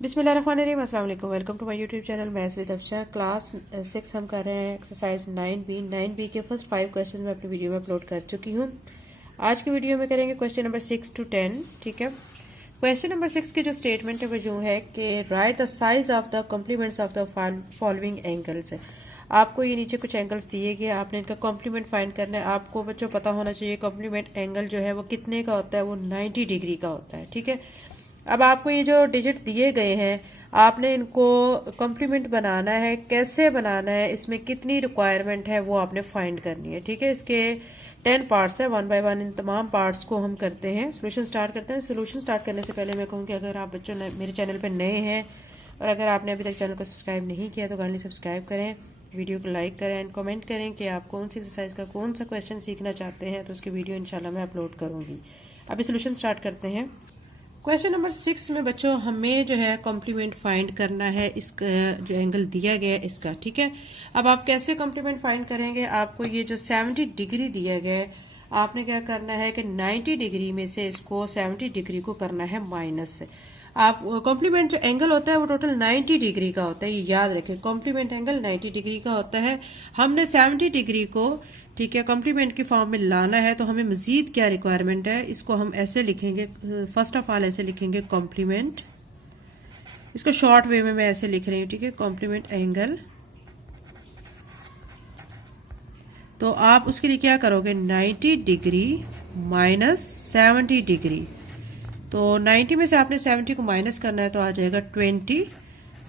बिस्मिल्लाहिर्रहमानिर्रहीम, अस्सलाम वालेकुम। Welcome to my YouTube channel maths with Afsha. Class 6 हम कर रहे हैं एक्सरसाइज 9B के फर्स्ट 5 क्वेश्चन मैं अपनी वीडियो में अपलोड कर चुकी हूँ। आज की वीडियो में करेंगे क्वेश्चन नंबर 6 to 10। ठीक है, क्वेश्चन नंबर 6 की जो स्टेटमेंट है वो यूँ है कि right the size of the complements of the following angles है। आपको ये नीचे कुछ एंगल्स दिए गए, आपने इनका कॉम्प्लीमेंट फाइंड करना है। आपको बच्चों पता होना चाहिए कॉम्प्लीमेंट एंगल जो है वो कितने का होता है, वो 90 डिग्री का होता है। ठीक है, अब आपको ये जो डिजिट दिए गए हैं आपने इनको कॉम्प्लीमेंट बनाना है। कैसे बनाना है, इसमें कितनी रिक्वायरमेंट है वो आपने फाइंड करनी है। ठीक है, इसके 10 पार्ट्स है, 1 बाय 1 इन तमाम पार्ट्स को हम करते हैं। सोल्यूशन स्टार्ट करते हैं। सोल्यूशन स्टार्ट करने से पहले मैं कहूँगी अगर आप बच्चों मेरे चैनल पर नए हैं और अगर आपने अभी तक चैनल को सब्सक्राइब नहीं किया तो काइंडली सब्सक्राइब करें, वीडियो को लाइक करें एंड कमेंट करें कि आप कौन सी एक्सरसाइज का कौन सा क्वेश्चन सीखना चाहते हैं, तो उसकी वीडियो इंशाल्लाह मैं अपलोड करूँगी। अभी सोल्यूशन स्टार्ट करते हैं। क्वेश्चन नंबर 6 में बच्चों हमें जो है कॉम्प्लीमेंट फाइंड करना है इसका, जो एंगल दिया गया है इसका। ठीक है, अब आप कैसे कॉम्प्लीमेंट फाइंड करेंगे, आपको ये जो 70 डिग्री दिया गया है आपने क्या करना है कि 90 डिग्री में से इसको 70 डिग्री को करना है माइनस। आप कॉम्प्लीमेंट जो एंगल होता है वो टोटल 90 डिग्री का होता है, ये याद रखें। कॉम्प्लीमेंट एंगल 90 डिग्री का होता है। हमने 70 डिग्री को ठीक है कॉम्प्लीमेंट की फॉर्म में लाना है, तो हमें मजीद क्या रिक्वायरमेंट है, इसको हम ऐसे लिखेंगे। फर्स्ट ऑफ ऑल ऐसे लिखेंगे कॉम्प्लीमेंट, इसको शॉर्ट वे में मैं ऐसे लिख रही हूँ। ठीक है, कॉम्प्लीमेंट एंगल। तो आप उसके लिए क्या करोगे, 90 डिग्री माइनस 70 डिग्री। तो 90 में से आपने 70 को माइनस करना है तो आ जाएगा 20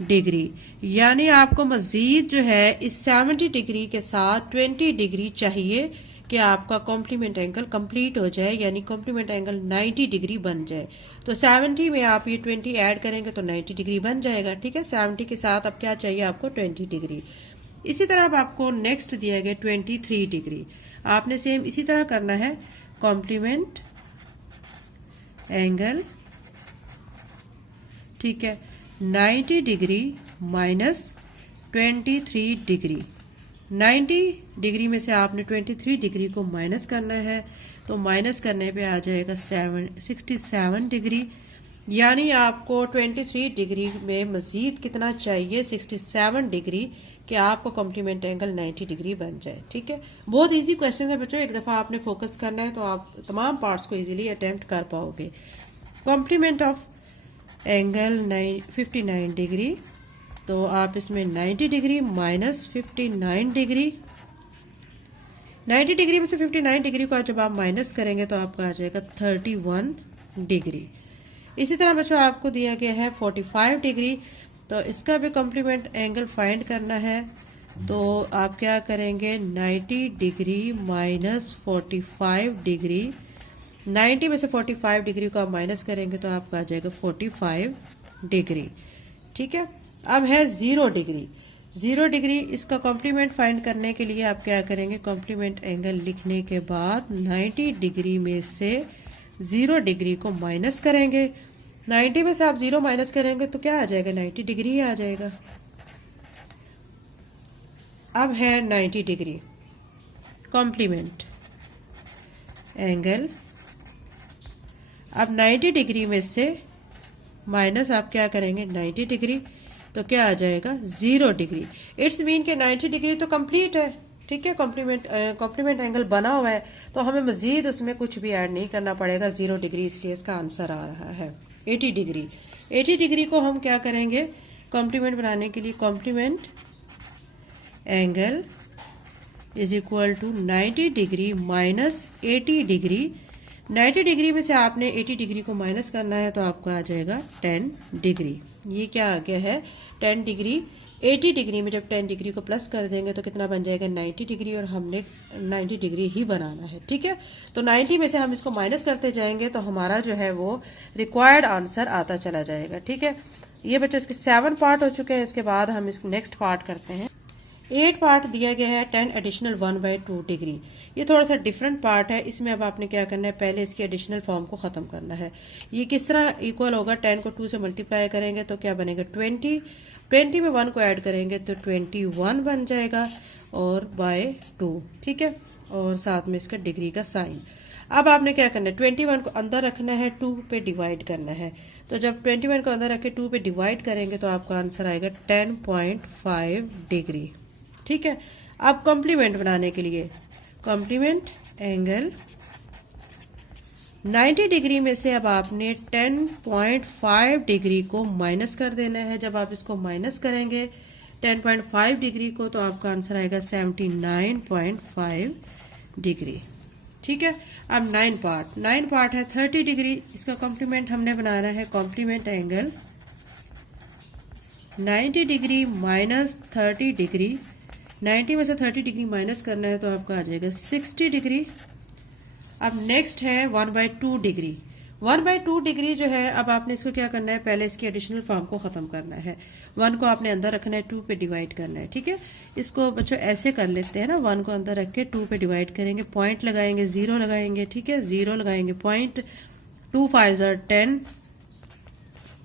डिग्री। यानी आपको मजीद जो है इस 70 डिग्री के साथ 20 डिग्री चाहिए कि आपका कॉम्प्लीमेंट एंगल कंप्लीट हो जाए, यानी कॉम्प्लीमेंट एंगल 90 डिग्री बन जाए। तो 70 में आप ये 20 ऐड करेंगे तो 90 डिग्री बन जाएगा। ठीक है, 70 के साथ अब क्या चाहिए आपको, 20 डिग्री। इसी तरह अब आपको नेक्स्ट दिया गया 23 डिग्री। आपने सेम इसी तरह करना है, कॉम्प्लीमेंट एंगल। ठीक है, 90 डिग्री माइनस 23 डिग्री। 90 डिग्री में से आपने 23 डिग्री को माइनस करना है, तो माइनस करने पे आ जाएगा 67 डिग्री। यानी आपको 23 डिग्री में मजीद कितना चाहिए, 67 डिग्री, कि आपको कॉम्प्लीमेंट एंगल 90 डिग्री बन जाए। ठीक है, बहुत इजी क्वेश्चन है बच्चों, एक दफ़ा आपने फोकस करना है तो आप तमाम पार्ट्स को इजीली अटेम्प्ट कर पाओगे। कॉम्प्लीमेंट ऑफ एंगल 59 डिग्री, तो आप इसमें 90 डिग्री माइनस 59 डिग्री। 90 डिग्री में से 59 डिग्री को जब आप माइनस करेंगे तो आपका आ जाएगा 31 डिग्री। इसी तरह बच्चों आपको दिया गया है 45 डिग्री, तो इसका भी कॉम्प्लीमेंट एंगल फाइंड करना है। तो आप क्या करेंगे, 90 डिग्री माइनस 45 डिग्री। 90 में से 45 डिग्री को आप माइनस करेंगे तो आपका आ जाएगा 45 डिग्री। ठीक है, अब है 0 डिग्री। 0 डिग्री, इसका कॉम्प्लीमेंट फाइंड करने के लिए आप क्या करेंगे, कॉम्प्लीमेंट एंगल लिखने के बाद 90 डिग्री में से 0 डिग्री को माइनस करेंगे। 90 में से आप 0 माइनस करेंगे तो क्या आ जाएगा, 90 डिग्री ही आ जाएगा। अब है 90 डिग्री कॉम्प्लीमेंट एंगल। अब 90 डिग्री में से माइनस आप क्या करेंगे, 90 डिग्री, तो क्या आ जाएगा, 0 डिग्री। इट्स मीन के 90 डिग्री तो कंप्लीट है। ठीक है, कॉम्प्लीमेंट एंगल बना हुआ है, तो हमें मजीद उसमें कुछ भी ऐड नहीं करना पड़ेगा। 0 डिग्री, इसलिए इसका आंसर आ रहा है 80 डिग्री। 80 डिग्री को हम क्या करेंगे, कॉम्प्लीमेंट बनाने के लिए complement angle is equal to 90 degree minus 80 degree. 90 degree में से आपने 80 डिग्री को माइनस करना है तो आपको आ जाएगा 10 डिग्री। ये क्या आ गया है, 10 डिग्री। 80 डिग्री में जब 10 डिग्री को प्लस कर देंगे तो कितना बन जाएगा, 90 डिग्री, और हमने 90 डिग्री ही बनाना है। ठीक है, तो 90 में से हम इसको माइनस करते जाएंगे तो हमारा जो है वो रिक्वायर्ड आंसर आता चला जाएगा। ठीक है, ये बच्चों इसके 7 पार्ट हो चुके हैं। इसके बाद हम इसको नेक्स्ट पार्ट करते हैं। 8 पार्ट दिया गया है 10 एडिशनल 1/2 डिग्री। ये थोड़ा सा डिफरेंट पार्ट है। इसमें अब आपने क्या करना है, पहले इसकी एडिशनल फॉर्म को खत्म करना है। ये किस तरह इक्वल होगा, 10 को 2 से मल्टीप्लाई करेंगे तो क्या बनेगा, 20। 20 में 1 को ऐड करेंगे तो 21 बन जाएगा और बाय 2। ठीक है, और साथ में इसका डिग्री का साइन। अब आपने क्या करना है, 21 को अंदर रखना है, 2 पे डिवाइड करना है। तो जब 21 को अंदर रख के 2 पे डिवाइड करेंगे तो आपका आंसर आएगा 10.5 डिग्री। ठीक है। अब कॉम्प्लीमेंट बनाने के लिए कॉम्प्लीमेंट एंगल 90 डिग्री में से अब आपने 10.5 डिग्री को माइनस कर देना है। जब आप इसको माइनस करेंगे 10.5 डिग्री को तो आपका आंसर आएगा 79.5 डिग्री। ठीक है। अब 9 पार्ट है 30 डिग्री, इसका कॉम्प्लीमेंट हमने बनाना है। Complement angle 90 degree minus 30 degree, 90 में से 30 डिग्री माइनस करना है तो आपका आ जाएगा 60 डिग्री। अब नेक्स्ट है 1/2 डिग्री। 1/2 डिग्री जो है, अब आपने इसको क्या करना है, पहले इसकी एडिशनल फॉर्म को खत्म करना है। 1 को आपने अंदर रखना है, 2 पे डिवाइड करना है। ठीक है। इसको बच्चों ऐसे कर लेते हैं ना, 1 को अंदर रख के 2 पे डिवाइड करेंगे, पॉइंट लगाएंगे, 0 लगाएंगे। ठीक है। 0 लगाएंगे, पॉइंट, 2 5 are 10,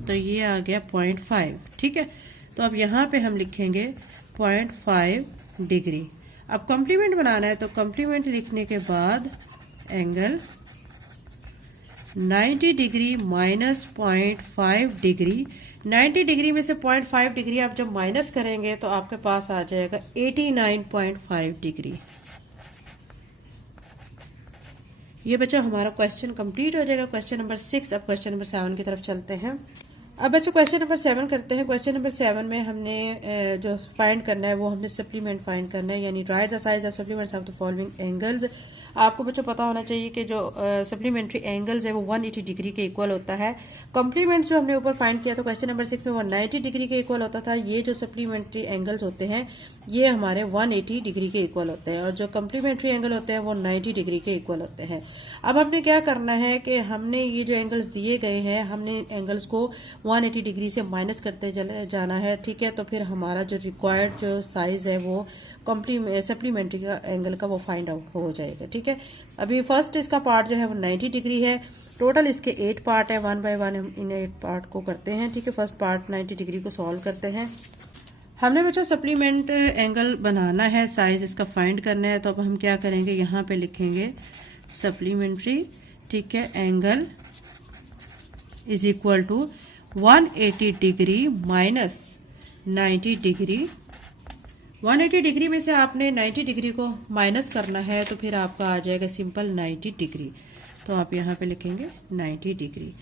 तो ये आ गया 0.5। ठीक है। तो अब यहाँ पे हम लिखेंगे 0.5 डिग्री। अब कॉम्प्लीमेंट बनाना है तो कॉम्प्लीमेंट लिखने के बाद angle 90 degree minus 0.5 degree, 90 degree में से 0.5 डिग्री आप जब माइनस करेंगे तो आपके पास आ जाएगा 89.5 डिग्री। ये बच्चों हमारा क्वेश्चन कंप्लीट हो जाएगा, क्वेश्चन नंबर 6। अब क्वेश्चन नंबर 7 की तरफ चलते हैं। अब बच्चों क्वेश्चन नंबर 7 करते हैं। क्वेश्चन नंबर 7 में हमने जो फाइंड करना है वो हमने सप्लीमेंट फाइंड करना है, यानी right the size of supplements of the following angles. आपको बच्चों पता होना चाहिए कि जो सप्लीमेंट्री एंगल्स है वो 180 डिग्री के इक्वल होता है। कॉम्प्लीमेंट्स जो हमने ऊपर फाइंड किया था क्वेश्चन नंबर 6 में वो 90 डिग्री के इक्वल होता था। ये जो सप्लीमेंट्री एंगल्स होते हैं ये हमारे 180 डिग्री के इक्वल होते हैं, और जो कॉम्प्लीमेंट्री एंगल होते हैं वो 90 डिग्री के इक्वल होते हैं। अब हमने क्या करना है कि हमने ये जो एंगल्स दिए गए हैं, हमने एंगल्स को 180 डिग्री से माइनस करते जाना है। ठीक है। तो फिर हमारा जो रिक्वायर्ड जो साइज है वो सप्लीमेंट्री का एंगल का वो फाइंड आउट हो जाएगा। ठीक है। अभी फर्स्ट इसका पार्ट जो है वो 90 डिग्री है। टोटल इसके 8 पार्ट है, 1 बाय 1 इन 8 पार्ट को करते हैं। ठीक है। फर्स्ट पार्ट 90 डिग्री को सॉल्व करते हैं। हमने बच्चों सप्लीमेंट एंगल बनाना है, साइज इसका फाइंड करना है। तो अब हम क्या करेंगे, यहाँ पे लिखेंगे सप्लीमेंट्री, ठीक है, angle is equal to 180 degree minus 90 degree. 180 degree में से आपने 90 डिग्री को माइनस करना है तो फिर आपका आ जाएगा सिंपल 90 डिग्री। तो आप यहाँ पे लिखेंगे 90 डिग्री।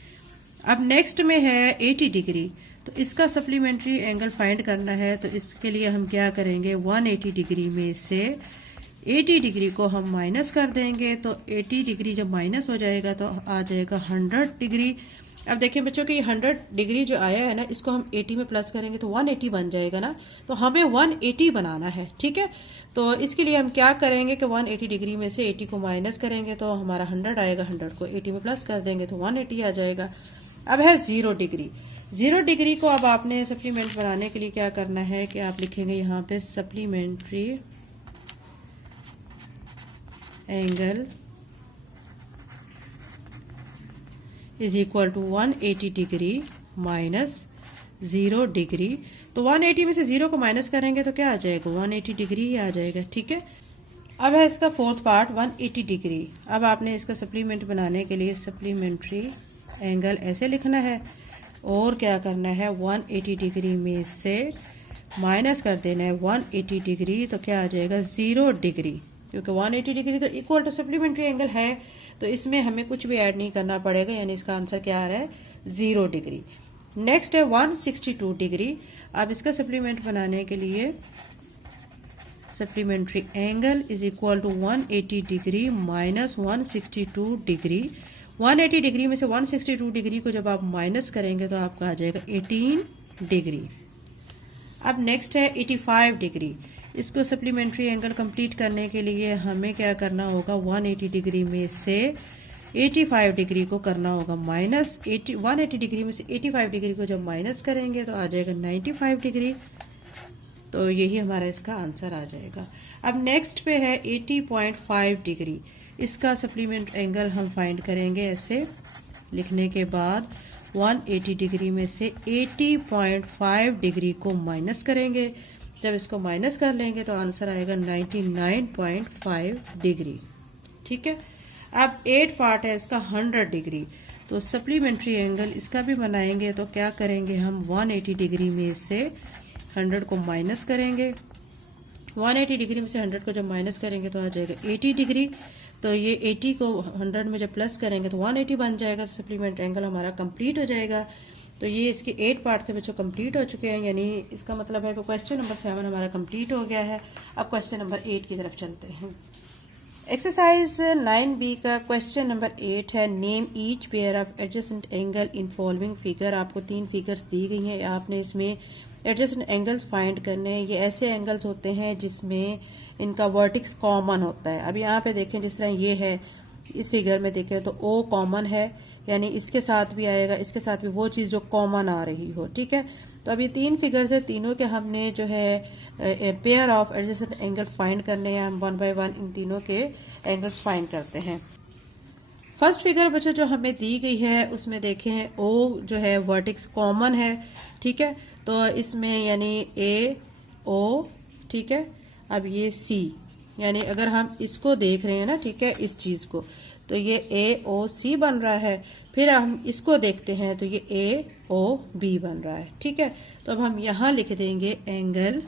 अब नेक्स्ट में है 80 डिग्री, तो इसका सप्लीमेंट्री एंगल फाइंड करना है। तो इसके लिए हम क्या करेंगे, 180 डिग्री में से 80 डिग्री को हम माइनस कर देंगे। तो 80 डिग्री जब माइनस हो जाएगा तो आ जाएगा 100 डिग्री। अब देखिए बच्चों कि 100 डिग्री जो आया है ना, इसको हम 80 में प्लस करेंगे तो 180 बन जाएगा ना, तो हमें 180 बनाना है। ठीक है। तो इसके लिए हम क्या करेंगे कि 180 डिग्री में से 80 को माइनस करेंगे तो हमारा 100 आएगा, 100 को 80 में प्लस कर देंगे तो 180 आ जाएगा। अब है 0 डिग्री। 0 डिग्री को अब आपने सप्लीमेंट बनाने के लिए क्या करना है कि आप लिखेंगे यहाँ पे supplementary angle is equal to 180 degree minus 0 degree. तो 180 में से 0 को माइनस करेंगे तो क्या आ जाएगा, 180 डिग्री ही आ जाएगा। ठीक है। अब है इसका फोर्थ पार्ट 180 डिग्री। अब आपने इसका सप्लीमेंट बनाने के लिए सप्लीमेंट्री एंगल ऐसे लिखना है और क्या करना है, 180 डिग्री में से माइनस कर देना है 180 डिग्री। तो क्या आ जाएगा 0 डिग्री, क्योंकि 180 डिग्री तो इक्वल टू सप्लीमेंट्री एंगल है, तो इसमें हमें कुछ भी ऐड नहीं करना पड़ेगा, यानी इसका आंसर क्या आ रहा है 0 डिग्री। नेक्स्ट है 162 डिग्री। अब इसका सप्लीमेंट बनाने के लिए supplementary angle is equal to 180 degree minus 162 degree. 180 degree में से 162 डिग्री को जब आप माइनस करेंगे तो आपका आ जाएगा 18 डिग्री। अब नेक्स्ट है 85 डिग्री। इसको सप्लीमेंट्री एंगल कंप्लीट करने के लिए हमें क्या करना होगा, 180 डिग्री में से 85 डिग्री को करना होगा माइनस। 180 डिग्री में से 85 डिग्री को जब माइनस करेंगे तो आ जाएगा 95 डिग्री। तो यही हमारा इसका आंसर आ जाएगा। अब नेक्स्ट पे है 80.5 डिग्री। इसका सप्लीमेंट एंगल हम फाइंड करेंगे ऐसे लिखने के बाद 180 डिग्री में से 80.5 डिग्री को माइनस करेंगे। जब इसको माइनस कर लेंगे तो आंसर आएगा 99.5 डिग्री। ठीक है। अब 8 पार्ट है इसका 100 डिग्री, तो सप्लीमेंट्री एंगल इसका भी बनाएंगे तो क्या करेंगे हम 180 डिग्री में से 100 को माइनस करेंगे। 180 डिग्री में से 100 को जब माइनस करेंगे तो आ जाएगा 80 डिग्री। तो ये 80 को 100 में जब प्लस करेंगे तो 180 बन जाएगा। सप्लीमेंट्री एंगल हमारा कंप्लीट हो जाएगा। तो ये इसके 8 पार्ट थे बच्चों, कंप्लीट हो चुके हैं, यानी इसका मतलब है कि क्वेश्चन नंबर 7 हमारा कंप्लीट हो गया है। अब क्वेश्चन नंबर 8 की तरफ चलते हैं। एक्सरसाइज 9B का क्वेश्चन नंबर 8 है, name each pair of adjacent angle in following figure. आपको 3 फिगर्स दी गई हैं, आपने इसमें एडजेसेंट एंगल्स फाइंड करने हैं। ये ऐसे एंगल्स होते हैं जिसमें इनका वर्टिक्स कॉमन होता है। अब यहाँ पे देखें, जिस तरह ये है, इस फिगर में देखें तो O कॉमन है, यानी इसके साथ भी आएगा, इसके साथ भी वो चीज़ जो कॉमन आ रही हो, ठीक है। तो अब ये 3 फिगर्स है, तीनों के हमने जो है pair of adjacent angle find करने हैं। हम 1 बाय 1 इन तीनों के एंगल्स फाइंड करते हैं। फर्स्ट फिगर बच्चों जो हमें दी गई है उसमें देखें O जो है वर्टिक्स कॉमन है, ठीक है। तो इसमें यानी AO, ठीक है। अब ये C, यानी अगर हम इसको देख रहे हैं ना, ठीक है, इस चीज को, तो ये AOC बन रहा है। फिर हम इसको देखते हैं तो ये AOB बन रहा है, ठीक है। तो अब हम यहां लिख देंगे एंगल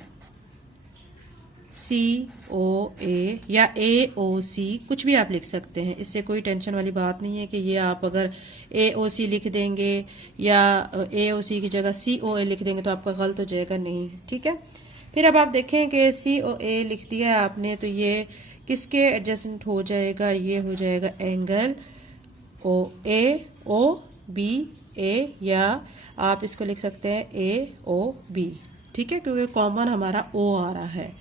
COA या AOC, कुछ भी आप लिख सकते हैं, इससे कोई टेंशन वाली बात नहीं है कि ये आप अगर AOC लिख देंगे या AOC की जगह COA लिख देंगे तो आपका गलत हो जाएगा, नहीं, ठीक है। फिर अब आप देखें कि COA लिख दिया है आपने, तो ये किसके एडजेसेंट हो जाएगा, ये हो जाएगा एंगल OAOBA, या आप इसको लिख सकते हैं AOB, ठीक है, क्योंकि कॉमन हमारा O आ रहा है,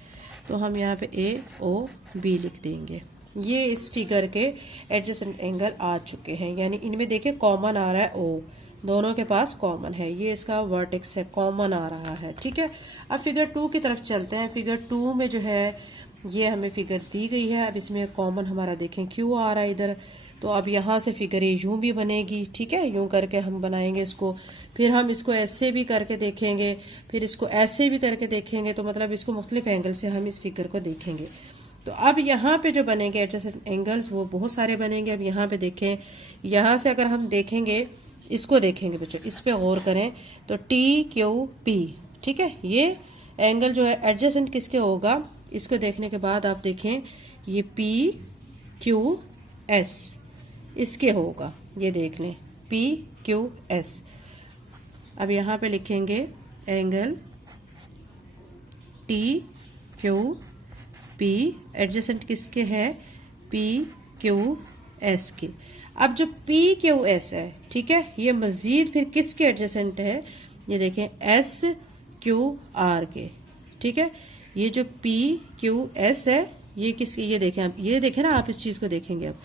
तो हम यहाँ पे AOB लिख देंगे। ये इस फिगर के एडजेसेंट एंगल आ चुके हैं, यानी इनमें देखिए कॉमन आ रहा है O, दोनों के पास कॉमन है, ये इसका वर्टेक्स है, कॉमन आ रहा है, ठीक है। अब फिगर 2 की तरफ चलते हैं। फिगर 2 में जो है ये हमें फिगर दी गई है। अब इसमें कॉमन हमारा देखें Q आ रहा है इधर, तो अब यहाँ से फिगर यूं भी बनेगी, ठीक है, यूं करके हम बनाएंगे इसको। फिर हम इसको ऐसे भी करके देखेंगे, फिर इसको ऐसे भी करके देखेंगे, तो मतलब इसको मुख्तलिफ एंगल से हम इस फिगर को देखेंगे। तो अब यहाँ पे जो बनेंगे एडजेसेंट एंगल्स वो बहुत सारे बनेंगे। अब यहाँ पे देखें, यहाँ से अगर हम देखेंगे, इसको देखेंगे बच्चों, इस पे गौर करें तो TQP, ठीक है, ये एंगल जो है एडजेसेंट किसके होगा, इसको देखने के बाद आप देखें ये PQS इसके होगा, ये देख लें PQS। अब यहाँ पे लिखेंगे एंगल TQP एडजेसेंट किसके है, PQS के। अब जो PQS है, ठीक है, ये मजीद फिर किसके एडजेसेंट है, ये देखें SQR के, ठीक है। ये जो PQS है ये किसके, ये देखें आप, ये देखें ना आप, इस चीज को देखेंगे अब,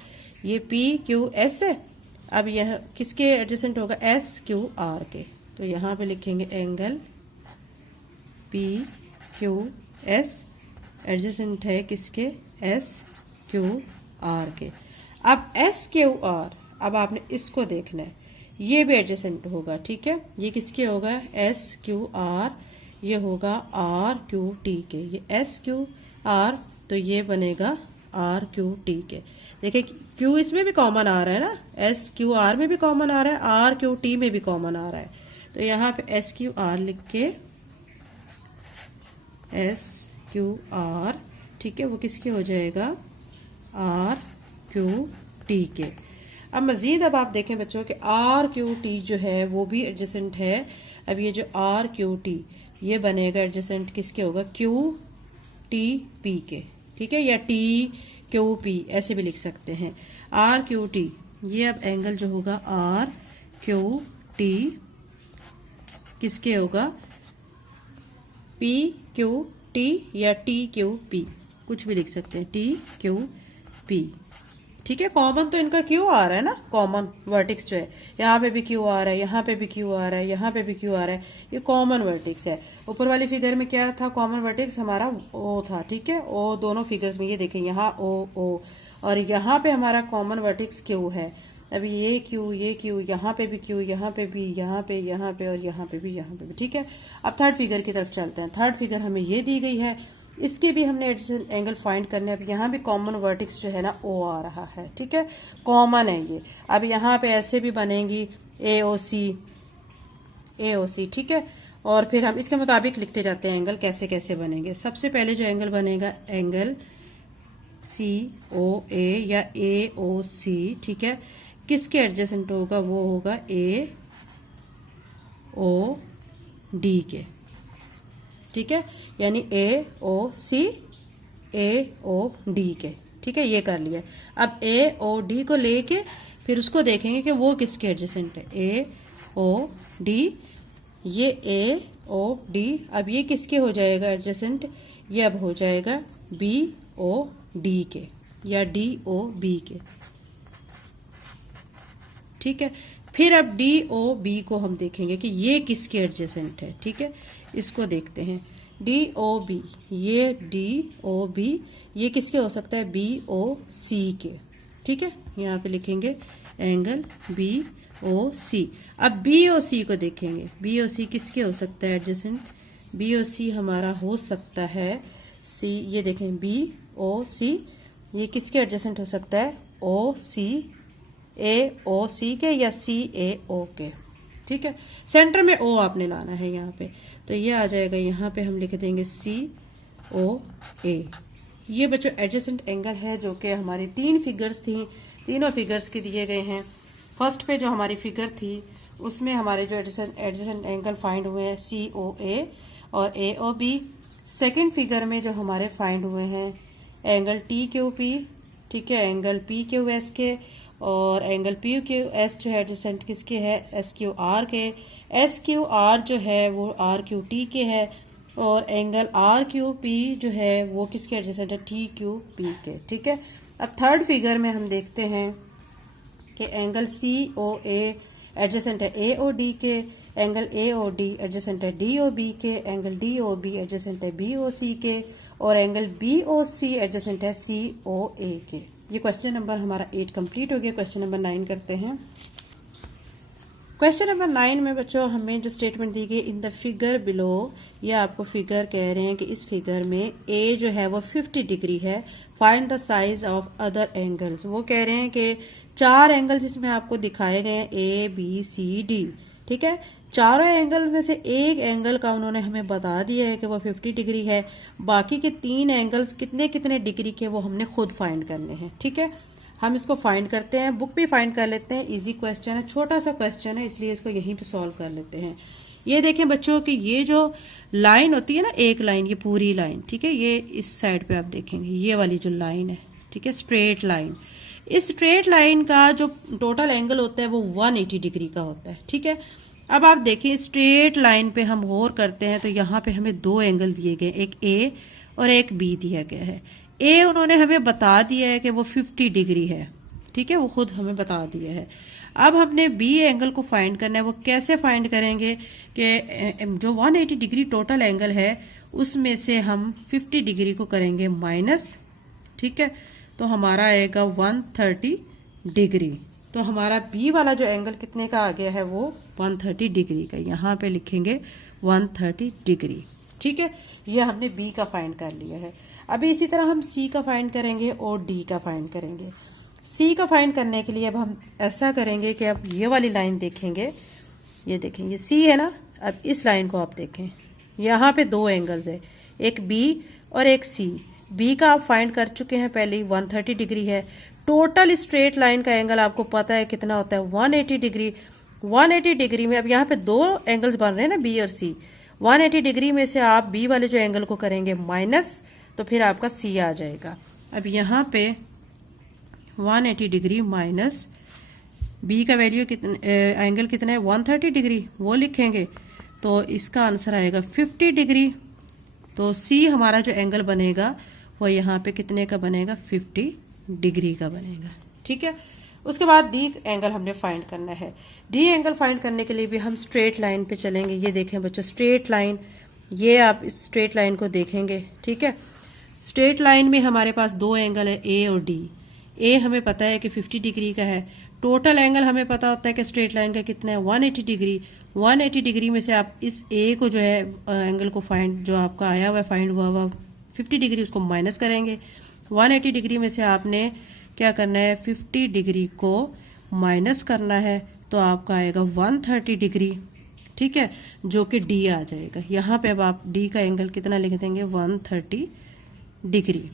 ये PQS है, अब यह किसके एडजेसेंट होगा, SQR के। तो यहाँ पे लिखेंगे एंगल PQS एडजेसेंट है किसके, SQR के। अब SQR, अब आपने इसको देखना है, ये भी एडजेसेंट होगा, ठीक है, ये किसके होगा, SQR, ये होगा RQT के, ये SQR, तो ये बनेगा RQT के। देखिए Q इसमें भी कॉमन आ रहा है ना, SQR में भी कॉमन आ रहा है, RQT में भी कॉमन आ रहा है, तो यहाँ पे SQR लिख के, SQR, ठीक है, वो किसके हो जाएगा, RQT के। अब मजीद अब आप देखें बच्चों कि RQT जो है वो भी एडजेसेंट है। अब ये जो RQT ये बनेगा एडजेसेंट किसके होगा, QTP के, ठीक है, या TQP ऐसे भी लिख सकते हैं, RQT। ये अब एंगल जो होगा RQT किसके होगा, PQT या TQP, कुछ भी लिख सकते हैं, TQP, ठीक है। कॉमन तो इनका Q आ रहा है ना, कॉमन वर्टिक्स जो है, यहाँ पे भी Q आ रहा है, यहाँ पे भी Q आ रहा है, यहाँ पे भी Q आ रहा है, ये कॉमन वर्टिक्स है। ऊपर वाली फिगर में क्या था, कॉमन वर्टिक्स हमारा O था, ठीक है, O दोनों फिगर्स में, ये देखें यहाँ O और यहाँ पे हमारा कॉमन वर्टिक्स Q है। अभी ये Q, यहाँ पे भी Q, यहाँ पे भी, यहाँ पे और यहाँ पे भी, ठीक है। अब थर्ड फिगर की तरफ चलते हैं। थर्ड फिगर हमें ये दी गई है, इसके भी हमने एडजेसेंट एंगल फाइंड करने। अब यहाँ भी कॉमन वर्टेक्स जो है ना ओ आ रहा है, ठीक है, कॉमन है ये। अब यहाँ पे ऐसे भी बनेंगी AOC, ठीक है। और फिर हम इसके मुताबिक लिखते जाते हैं एंगल कैसे कैसे बनेंगे। सबसे पहले जो एंगल बनेगा एंगल COA या AOC, ठीक है, किसके एडजेसेंट होगा? वो होगा AOD के, ठीक है, यानी AOC AOD के, ठीक है, ये कर लिया। अब AOD को लेके फिर उसको देखेंगे कि वो किसके एडजेसेंट है। AOD, ये AOD, अब ये किसके हो जाएगा एडजेसेंट? ये अब हो जाएगा BOD के या DOB के, ठीक है। फिर अब DOB को हम देखेंगे कि ये किसके एडजेसेंट है, ठीक है, इसको देखते हैं। DOB, ये DOB ये किसके हो सकता है? BOC के, ठीक है, यहाँ पे लिखेंगे एंगल BOC। अब BOC को देखेंगे, BOC किसके हो सकता है एडजेसेंट? BOC हमारा हो सकता है C, ये देखें BOC, ये किसके एडजेसेंट हो सकता है? AOC के या CAO के, ठीक है। सेंटर में O आपने लाना है यहाँ पे, तो ये आ जाएगा, यहाँ पे हम लिख देंगे COA। ये बच्चों एडजेसेंट एंगल है जो कि हमारी 3 फिगर्स थी, तीनों फिगर्स के दिए गए हैं। फर्स्ट पे जो हमारी फिगर थी उसमें हमारे जो एडजेसेंट एंगल फाइंड हुए हैं COA और AOB। सेकंड फिगर में जो हमारे फाइंड हुए हैं एंगल TQP, ठीक है, एंगल PQS के, और एंगल PQS जो है एडजेसेंट किसके है? SQR के। SQR जो है वो RQT के है, और एंगल RQP जो है वो किसके एडजेसेंट है? TQP के, ठीक है। अब थर्ड फिगर में हम देखते हैं कि एंगल COA एडजेसेंट है AOD के, एंगल AOD एडजेसेंट है DOB के, एंगल DOB एडजेसेंट है BOC के, और एंगल BOC एडजेसेंट है COA के। ये क्वेश्चन नंबर हमारा 8 कंप्लीट हो गया। क्वेश्चन नंबर 9 करते हैं। क्वेश्चन नंबर 9 में बच्चों हमें जो स्टेटमेंट दी गई इन द फिगर बिलो, ये आपको फिगर कह रहे हैं कि इस फिगर में A जो है वो 50 डिग्री है, find the size of other angles. वो कह रहे हैं कि 4 एंगल्स इसमें आपको दिखाए गए हैं ABCD, ठीक है। चारों एंगल में से एक एंगल का उन्होंने हमें बता दिया है कि वो 50 डिग्री है, बाकी के 3 एंगल्स कितने कितने डिग्री के वो हमने खुद फाइंड करने हैं, ठीक है। हम इसको फाइंड करते हैं, बुक पे फाइंड कर लेते हैं। इजी क्वेश्चन है, छोटा सा क्वेश्चन है, इसलिए इसको यहीं पे सॉल्व कर लेते हैं। ये देखें बच्चों कि ये जो लाइन होती है ना, एक लाइन, ये पूरी लाइन, ठीक है, ये इस साइड पे आप देखेंगे ये वाली जो लाइन है, ठीक है, स्ट्रेट लाइन। इस स्ट्रेट लाइन का जो टोटल एंगल होता है वो 180 डिग्री का होता है, ठीक है। अब आप देखिए स्ट्रेट लाइन पे हम गौर करते हैं तो यहाँ पे हमें 2 एंगल दिए गए, एक A और एक B दिया गया है। A उन्होंने हमें बता दिया है कि वो 50 डिग्री है, ठीक है, वो खुद हमें बता दिया है। अब हमने B एंगल को फाइंड करना है। वो कैसे फाइंड करेंगे कि जो 180 डिग्री टोटल एंगल है उसमें से हम 50 डिग्री को करेंगे माइनस, ठीक है, तो हमारा आएगा 130 डिग्री। तो हमारा B वाला जो एंगल कितने का आ गया है वो 130 डिग्री का, यहाँ पे लिखेंगे 130 डिग्री, ठीक है। ये हमने B का फाइंड कर लिया है। अभी इसी तरह हम C का फाइंड करेंगे और D का फाइंड करेंगे। C का फाइंड करने के लिए अब हम ऐसा करेंगे कि अब ये वाली लाइन देखेंगे, ये देखें ये C है ना। अब इस लाइन को आप देखें, यहाँ पे 2 एंगल्स है, एक B और एक C। B का आप फाइंड कर चुके हैं पहले ही, 130 डिग्री है। टोटल स्ट्रेट लाइन का एंगल आपको पता है कितना होता है, 180 डिग्री। 180 डिग्री में अब यहाँ पे 2 एंगल्स बन रहे हैं ना, B और C। 180 डिग्री में से आप B वाले जो एंगल को करेंगे माइनस, तो फिर आपका C आ जाएगा। अब यहाँ पे 180 डिग्री माइनस B का वैल्यू एंगल कितना है, 130 डिग्री, वो लिखेंगे तो इसका आंसर आएगा 50 डिग्री। तो C हमारा जो एंगल बनेगा वो यहाँ पे कितने का बनेगा, 50 डिग्री का बनेगा, ठीक है। उसके बाद D एंगल हमने फाइंड करना है। D एंगल फाइंड करने के लिए भी हम स्ट्रेट लाइन पे चलेंगे। ये देखें बच्चों स्ट्रेट लाइन, ये आप इस स्ट्रेट लाइन को देखेंगे, ठीक है। स्ट्रेट लाइन में हमारे पास 2 एंगल है A और D। A हमें पता है कि 50 डिग्री का है। टोटल एंगल हमें पता होता है कि स्ट्रेट लाइन का कितना है, 180 डिग्री। 180 डिग्री में से आप इस A को जो है एंगल को फाइंड, जो आपका आया हुआ फाइंड हुआ 50 डिग्री उसको माइनस करेंगे। 180 डिग्री में से आपने क्या करना है, 50 डिग्री को माइनस करना है, तो आपका आएगा 130 डिग्री, ठीक है, जो कि डी आ जाएगा। यहाँ पे अब आप डी का एंगल कितना लिख देंगे, 130 डिग्री,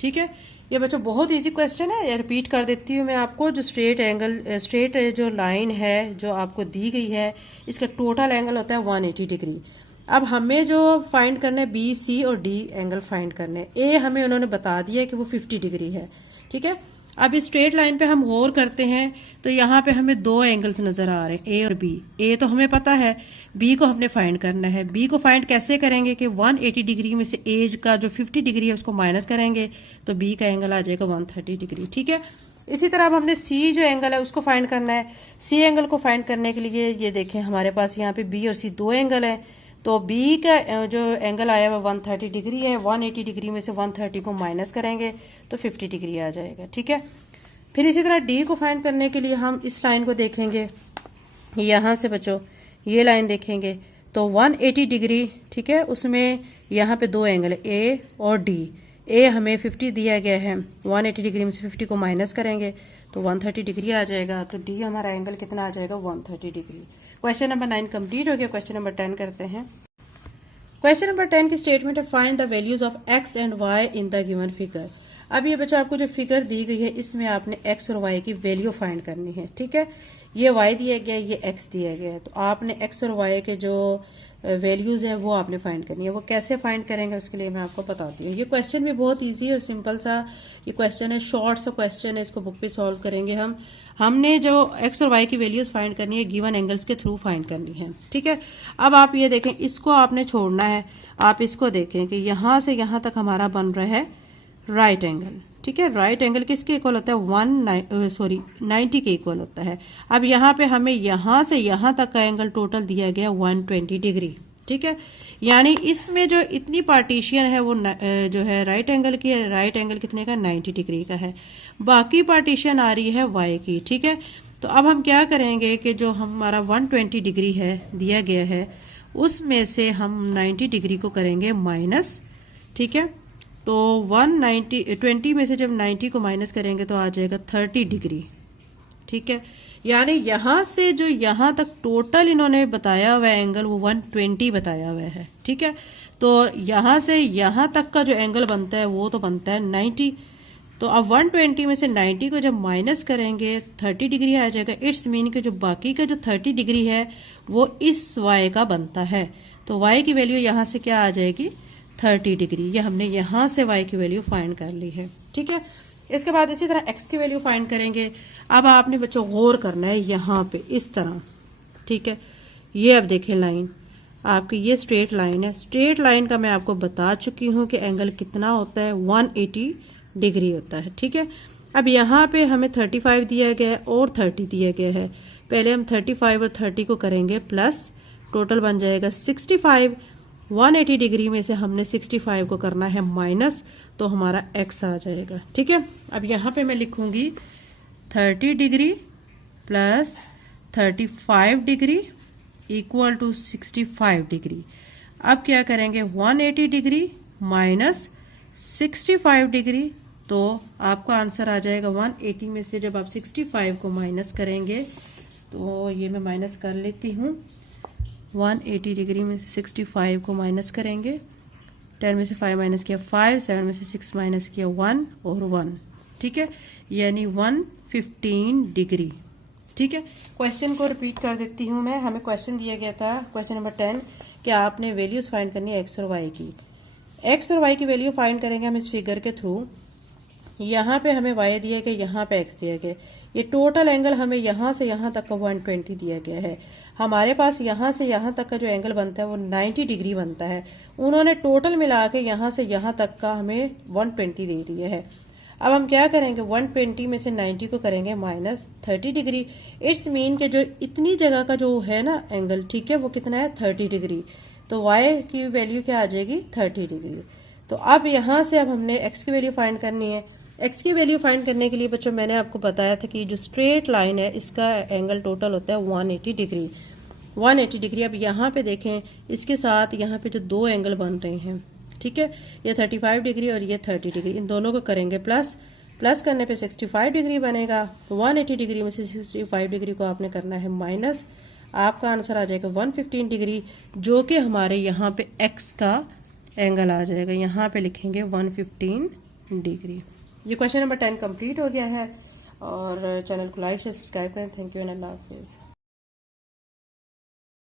ठीक है। ये बच्चों बहुत इजी क्वेश्चन है, रिपीट कर देती हूँ मैं आपको। जो स्ट्रेट जो लाइन है जो आपको दी गई है, इसका टोटल एंगल होता है 180 डिग्री। अब हमें जो फाइंड करना है, बी, सी और डी एंगल फाइंड करने हैं। ए हमें उन्होंने बता दिया है कि वो 50 डिग्री है, ठीक है। अब इस स्ट्रेट लाइन पे हम गौर करते हैं तो यहाँ पे हमें दो एंगल्स नजर आ रहे हैं, ए और बी। ए तो हमें पता है, बी को हमने फाइंड करना है। बी को फाइंड कैसे करेंगे कि 180 डिग्री में से ए का जो 50 डिग्री है उसको माइनस करेंगे, तो बी का एंगल आ जाएगा 130 डिग्री, ठीक है। इसी तरह अब हमने सी जो एंगल है उसको फाइंड करना है। सी एंगल को फाइंड करने के लिए ये देखें, हमारे पास यहाँ पे बी और सी दो एंगल है, तो बी का जो एंगल आया हुआ 130 डिग्री है। 180 डिग्री में से 130 को माइनस करेंगे तो 50 डिग्री आ जाएगा, ठीक है। फिर इसी तरह डी को फाइंड करने के लिए हम इस लाइन को देखेंगे, यहाँ से बच्चों ये लाइन देखेंगे तो 180 डिग्री, ठीक है, उसमें यहाँ पे दो एंगल है, ए और डी। ए हमें 50 दिया गया है, 180 डिग्री में से 50 को माइनस करेंगे तो 130 डिग्री आ जाएगा, तो डी हमारा एंगल कितना आ जाएगा, 130 डिग्री। क्वेश्चन नंबर 9 कंप्लीट हो गया। क्वेश्चन नंबर 10 करते हैं। क्वेश्चन नंबर 10 की स्टेटमेंट है, find the values of X and Y in the given figure. अब ये बच्चा आपको जो फिगर दी गई है इसमें आपने एक्स और वाई की वैल्यू फाइंड करनी है, ठीक है। ये वाई दिया गया है, ये एक्स दिया गया है, तो आपने एक्स और वाई के जो वैल्यूज है वो आपने फाइंड करनी है। वो कैसे फाइंड करेंगे उसके लिए मैं आपको बताती हूँ। ये क्वेश्चन भी बहुत इजी और सिंपल सा ये क्वेश्चन है, शॉर्ट सा क्वेश्चन है, इसको बुक पे सॉल्व करेंगे हम। हमने जो एक्स और वाई की वैल्यूज फाइंड करनी है गिवन एंगल्स के थ्रू फाइंड करनी है, ठीक है। अब आप ये देखें, इसको आपने छोड़ना है। आप इसको देखें कि यहां से यहां तक हमारा बन रहा है राइट एंगल, ठीक है। राइट एंगल किसके इक्वल होता है, 90 के इक्वल होता है। अब यहाँ पे हमें यहाँ से यहाँ तक का एंगल टोटल दिया गया 120 डिग्री, ठीक है। यानी इसमें जो इतनी पार्टीशन है वो जो है राइट एंगल की, राइट एंगल कितने का, 90 डिग्री का है। बाकी पार्टीशन आ रही है वाई की, ठीक है। तो अब हम क्या करेंगे कि जो हमारा 120 डिग्री है दिया गया है उसमें से हम 90 डिग्री को करेंगे माइनस, ठीक है। तो 20 में से जब 90 को माइनस करेंगे तो आ जाएगा 30 डिग्री, ठीक है। यानी यहां से जो यहां तक टोटल इन्होंने बताया हुआ एंगल वो 120 बताया हुआ है, ठीक है। तो यहां से यहां तक का जो एंगल बनता है वो तो बनता है 90। तो अब 120 में से 90 को जब माइनस करेंगे 30 डिग्री आ जाएगा। इट्स मीन के जो बाकी का जो 30 डिग्री है वो इस वाई का बनता है। तो वाई की वैल्यू यहां से क्या आ जाएगी, 30 डिग्री। ये हमने यहां से y की वैल्यू फाइंड कर ली है, ठीक है। इसके बाद इसी तरह x की वैल्यू फाइंड करेंगे। अब आपने बच्चों गौर करना है यहाँ पे इस तरह, ठीक है। ये अब देखें लाइन आपकी, ये स्ट्रेट लाइन है। स्ट्रेट लाइन का मैं आपको बता चुकी हूँ कि एंगल कितना होता है, 180 डिग्री होता है, ठीक है। अब यहाँ पे हमें 35 दिया गया है और 30 दिया गया है। पहले हम 35 और 30 को करेंगे प्लस, टोटल बन जाएगा 65। 180 डिग्री में से हमने 65 को करना है माइनस, तो हमारा x आ जाएगा, ठीक है। अब यहाँ पे मैं लिखूंगी 30 degree plus 35 degree equal to 65 degree. अब क्या करेंगे, 180 डिग्री माइनस 65 डिग्री, तो आपका आंसर आ जाएगा 180 में से जब आप 65 को माइनस करेंगे, तो ये मैं माइनस कर लेती हूँ। 180 डिग्री में से 65 को माइनस करेंगे, 10 में से 5 माइनस किया 5, 7 में से 6 माइनस किया 1 और 1, ठीक है। यानी 115 डिग्री, ठीक है। क्वेश्चन को रिपीट कर देती हूँ मैं। हमें क्वेश्चन दिया गया था क्वेश्चन नंबर 10 कि आपने वैल्यूज फाइंड करनी है एक्स और वाई की। एक्स और वाई की वैल्यू फाइंड करेंगे हम इस फिगर के थ्रू। यहाँ पे हमें y दिया गया, यहाँ पे x दिया गया। ये टोटल एंगल हमें यहाँ से यहाँ तक का 120 दिया गया है। हमारे पास यहाँ से यहाँ तक का जो एंगल बनता है वो 90 डिग्री बनता है। उन्होंने टोटल मिला के यहाँ से यहाँ तक का हमें 120 दे दिया है। अब हम क्या करेंगे, 120 में से 90 को करेंगे माइनस 30 डिग्री। इट्स मीन के जो इतनी जगह का जो है ना एंगल, ठीक है, वो कितना है 30 डिग्री। तो y की वैल्यू क्या आ जाएगी, 30 डिग्री। तो अब यहाँ से अब हमने x की वैल्यू फाइंड करनी है। x की वैल्यू फाइंड करने के लिए बच्चों मैंने आपको बताया था कि जो स्ट्रेट लाइन है इसका एंगल टोटल होता है 180 डिग्री। 180 डिग्री। अब यहाँ पे देखें, इसके साथ यहाँ पे जो दो एंगल बन रहे हैं, ठीक है। ये 35 डिग्री और ये 30 डिग्री, इन दोनों को करेंगे प्लस, प्लस करने पे 65 डिग्री बनेगा। 180 डिग्री में से 65 डिग्री को आपने करना है माइनस, आपका आंसर आ जाएगा 115 डिग्री, जो कि हमारे यहाँ पे एक्स का एंगल आ जाएगा। यहाँ पे लिखेंगे 115 डिग्री। ये क्वेश्चन नंबर 10 कंप्लीट हो गया है और चैनल को लाइक शेयर सब्सक्राइब करें। थैंक यू एंड अल्लाह हाफिज़।